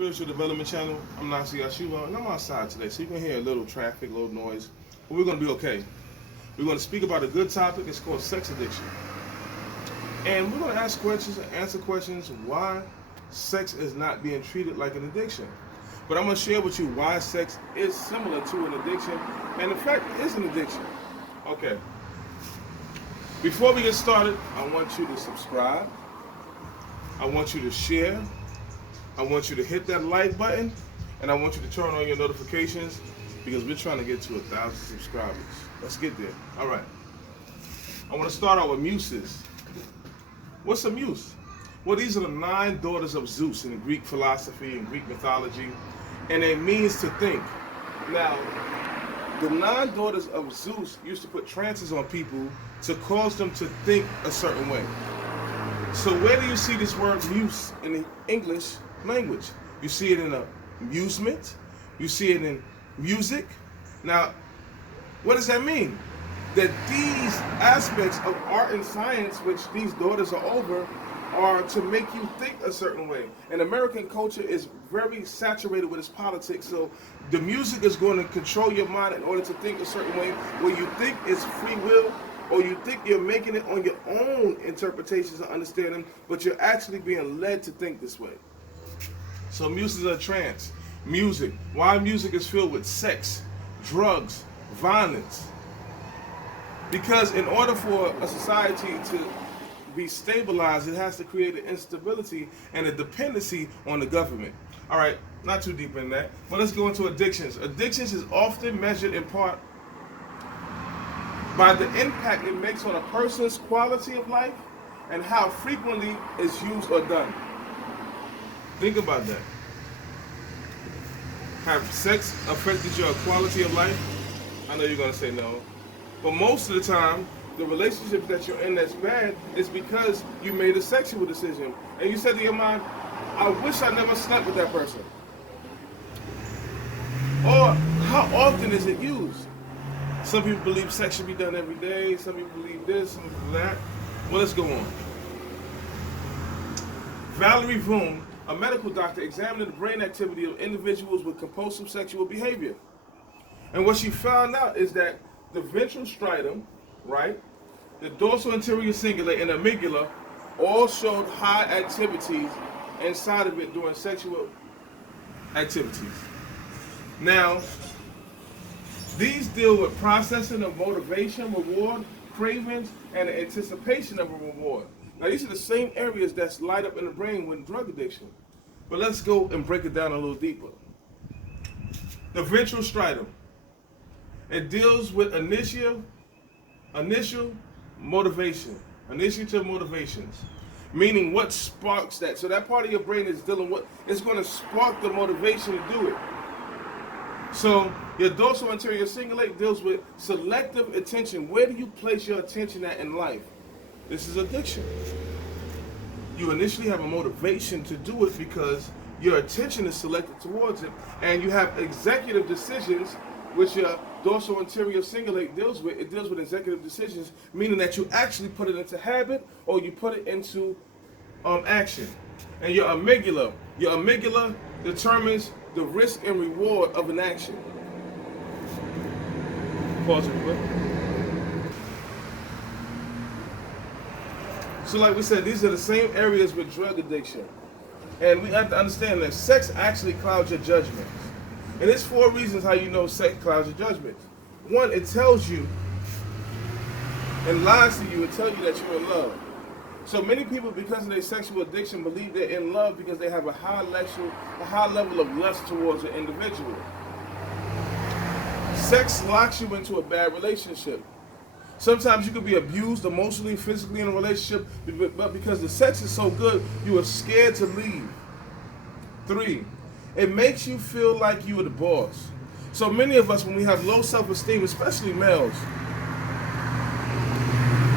Spiritual Development Channel. I'm Nasi Yashuba, and I'm outside today, so you can hear a little traffic, a little noise, but we're going to be okay. We're going to speak about a good topic. It's called sex addiction. And we're going to ask questions and answer questions why sex is not being treated like an addiction. But I'm going to share with you why sex is similar to an addiction, and in fact, it is an addiction. Okay. Before we get started, I want you to subscribe. I want you to share. I want you to hit that like button, and I want you to turn on your notifications because we're trying to get to 1,000 subscribers. Let's get there. All right. I want to start out with muses. What's a muse? Well, these are the 9 daughters of Zeus in Greek philosophy and Greek mythology, and it means to think. Now, the 9 daughters of Zeus used to put trances on people to cause them to think a certain way. So where do you see this word muse in the English language? You see it in amusement. You see it in music. Now, what does that mean? That these aspects of art and science, which these daughters are over, are to make you think a certain way. And American culture is very saturated with its politics, so the music is going to control your mind in order to think a certain way, where you think it's free will, or you think you're making it on your own interpretations and understanding, but you're actually being led to think this way. So muses are trance. Music. Why music is filled with sex, drugs, violence? Because in order for a society to be stabilized, it has to create an instability and a dependency on the government. All right, not too deep in that, but let's go into addictions. Addictions is often measured in part by the impact it makes on a person's quality of life and how frequently it's used or done. Think about that. Have sex affected your quality of life? I know you're going to say no. But most of the time, the relationships that you're in that's bad is because you made a sexual decision. And you said to your mind, I wish I never slept with that person. Or how often is it used? Some people believe sex should be done every day. Some people believe this, some people that. Well, let's go on. Valerie Voom, a medical doctor, examined the brain activity of individuals with compulsive sexual behavior. And what she found out is that the ventral striatum, right, the dorsal anterior cingulate, and the amygdala all showed high activities inside of it during sexual activities. Now, these deal with processing of motivation, reward, cravings, and the anticipation of a reward. Now, these are the same areas that's light up in the brain with drug addiction. But let's go and break it down a little deeper. The ventral striatum. It deals with initial motivation, initiative motivations, meaning what sparks that. So that part of your brain is dealing with, it's going to spark the motivation to do it. So your dorsal anterior cingulate deals with selective attention. Where do you place your attention at in life? This is addiction. You initially have a motivation to do it because your attention is selected towards it, and you have executive decisions, which your dorsal anterior cingulate deals with. It deals with executive decisions, meaning that you actually put it into habit or you put it into action. And your amygdala determines the risk and reward of an action. Pause it quick. So like we said, these are the same areas with drug addiction. And we have to understand that sex actually clouds your judgment. And there's 4 reasons how you know sex clouds your judgment. 1, it tells you and lies to you and tells you that you're in love. So many people, because of their sexual addiction, believe they're in love because they have a high level of lust towards an individual. Sex locks you into a bad relationship. Sometimes you could be abused emotionally, physically in a relationship, but because the sex is so good, you are scared to leave. 3, it makes you feel like you are the boss. So many of us, when we have low self-esteem, especially males,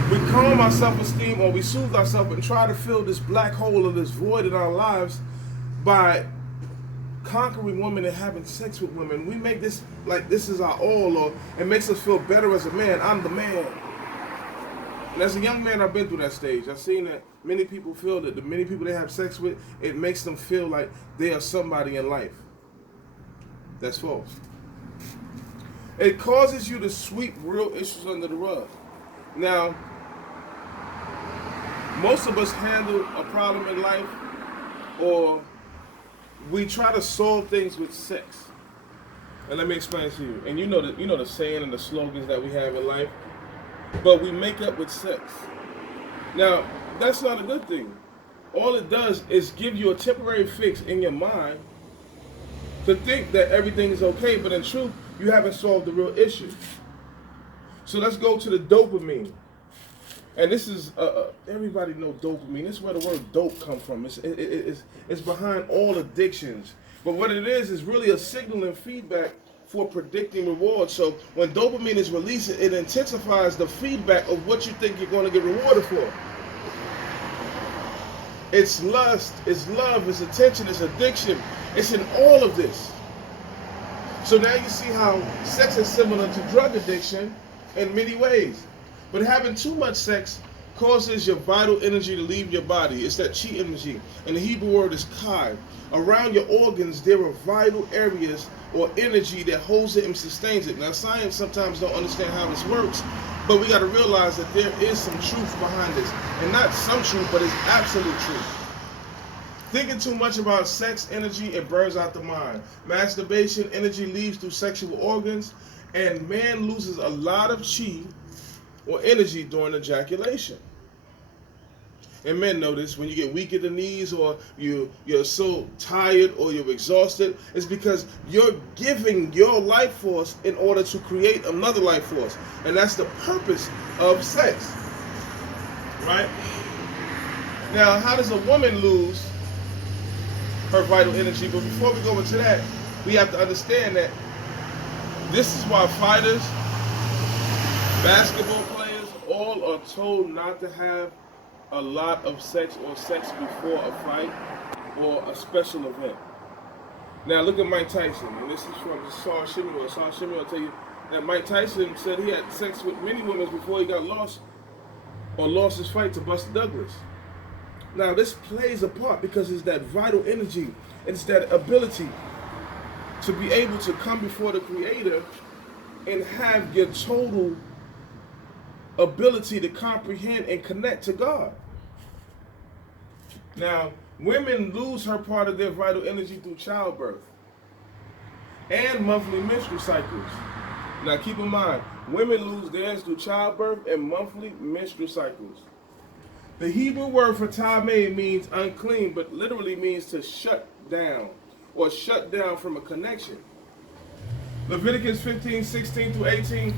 we calm our self-esteem or we soothe ourselves and try to fill this black hole or this void in our lives by conquering women and having sex with women. We make this like this is our all, or it makes us feel better as a man. I'm the man. And as a young man, I've been through that stage. I've seen that many people feel that the many people they have sex with, it makes them feel like they are somebody in life. That's false. It causes you to sweep real issues under the rug. Now, most of us handle a problem in life, or we try to solve things with sex. And let me explain to you. And you know the saying and the slogans that we have in life, but we make up with sex. Now, that's not a good thing. All it does is give you a temporary fix in your mind to think that everything is okay, but in truth, you haven't solved the real issue. So let's go to the dopamine. And this is, everybody know dopamine. This is where the word dope comes from. It's behind all addictions. But what it is really a signal and feedback for predicting reward. So when dopamine is released, it intensifies the feedback of what you think you're going to get rewarded for. It's lust, it's love, it's attention, it's addiction. It's in all of this. So now you see how sex is similar to drug addiction in many ways. But having too much sex causes your vital energy to leave your body. It's that chi energy. And the Hebrew word is kai. Around your organs, there are vital areas or energy that holds it and sustains it. Now, science sometimes don't understand how this works, but we got to realize that there is some truth behind this. And not some truth, but it's absolute truth. Thinking too much about sex energy, it burns out the mind. Masturbation energy leaves through sexual organs, and man loses a lot of chi or energy during ejaculation. And men know this, when you get weak at the knees, or you're so tired, or you're exhausted, it's because you're giving your life force in order to create another life force. And that's the purpose of sex. Right? Now, how does a woman lose her vital energy? But before we go into that, we have to understand that this is why fighters, basketball players, all are told not to have a lot of sex or sex before a fight or a special event. Now look at Mike Tyson, and this is from Saul Shimura. Saul Shimura will tell you that Mike Tyson said he had sex with many women before he got lost his fight to Buster Douglas. Now this plays a part because it's that vital energy, it's that ability to be able to come before the Creator and have your total ability to comprehend and connect to God. Now, women lose her part of their vital energy through childbirth and monthly menstrual cycles. Now, keep in mind, women lose theirs through childbirth and monthly menstrual cycles. The Hebrew word for tameh means unclean, but literally means to shut down or shut down from a connection. Leviticus 15:16-18,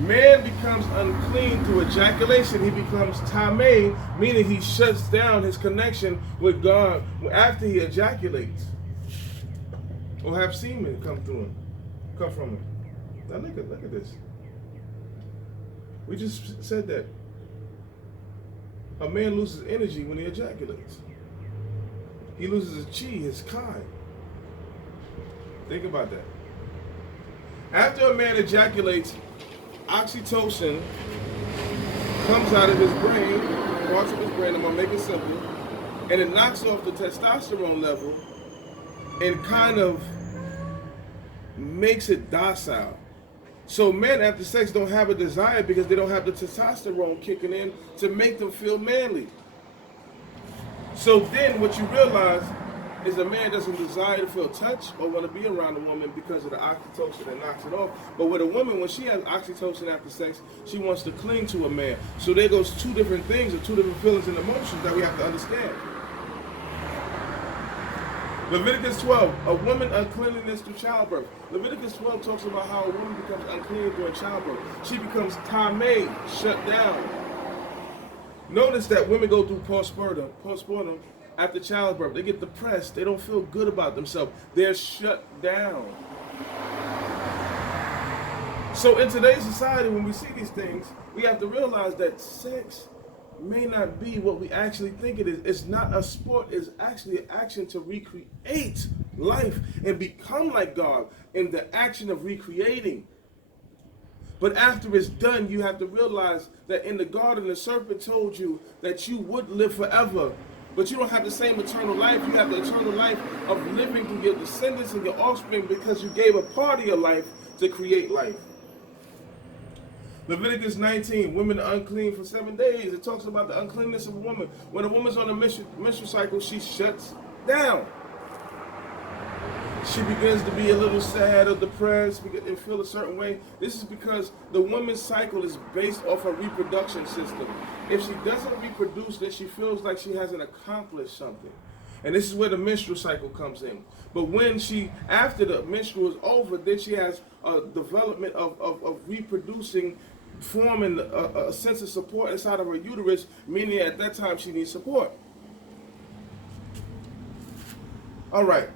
man becomes unclean through ejaculation. He becomes tameh, meaning he shuts down his connection with God after he ejaculates, or have semen come from him. Now look at this. We just said that a man loses energy when he ejaculates. He loses his chi, his kai. Think about that. After a man ejaculates, oxytocin comes out of his brain, parts of his brain, I'm going to make it simple, and it knocks off the testosterone level and kind of makes it docile. So men after sex don't have a desire because they don't have the testosterone kicking in to make them feel manly. So then what you realize is a man doesn't desire to feel touched or want to be around a woman because of the oxytocin that knocks it off. But with a woman, when she has oxytocin after sex, she wants to cling to a man. So there goes two different things or two different feelings and emotions that we have to understand. Leviticus 12, a woman uncleanliness through childbirth. Leviticus 12 talks about how a woman becomes unclean during childbirth. She becomes tameh, shut down. Notice that women go through postpartum after childbirth. They get depressed. They don't feel good about themselves. They're shut down. So in today's society, when we see these things, we have to realize that sex may not be what we actually think it is. It's not a sport. It's actually an action to recreate life and become like God in the action of recreating. But after it's done, you have to realize that in the garden, the serpent told you that you would live forever. But you don't have the same eternal life. You have the eternal life of living through your descendants and your offspring because you gave a part of your life to create life. Leviticus 19, women are unclean for 7 days. It talks about the uncleanness of a woman. When a woman's on a menstrual cycle, she shuts down. She begins to be a little sad or depressed and feel a certain way. This is because the woman's cycle is based off a reproduction system. If she doesn't reproduce, then she feels like she hasn't accomplished something. And this is where the menstrual cycle comes in. But when after the menstrual is over, then she has a development of reproducing, forming a sense of support inside of her uterus, meaning at that time she needs support. All right.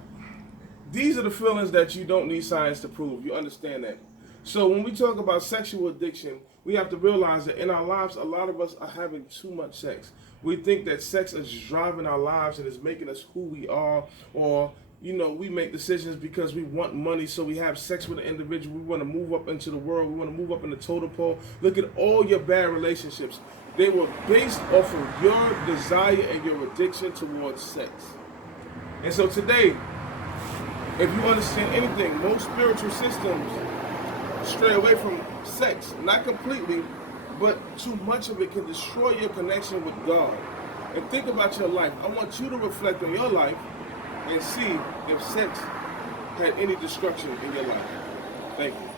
These are the feelings that you don't need science to prove. You understand that? So when we talk about sexual addiction, we have to realize that in our lives, a lot of us are having too much sex. We think that sex is driving our lives and is making us who we are, or we make decisions because we want money, so we have sex with an individual. We want to move up into the world. We want to move up in the totem pole. Look at all your bad relationships. They were based off of your desire and your addiction towards sex. And so today, if you understand anything, most spiritual systems stray away from sex. Not completely, but too much of it can destroy your connection with God. And think about your life. I want you to reflect on your life and see if sex had any destruction in your life. Thank you.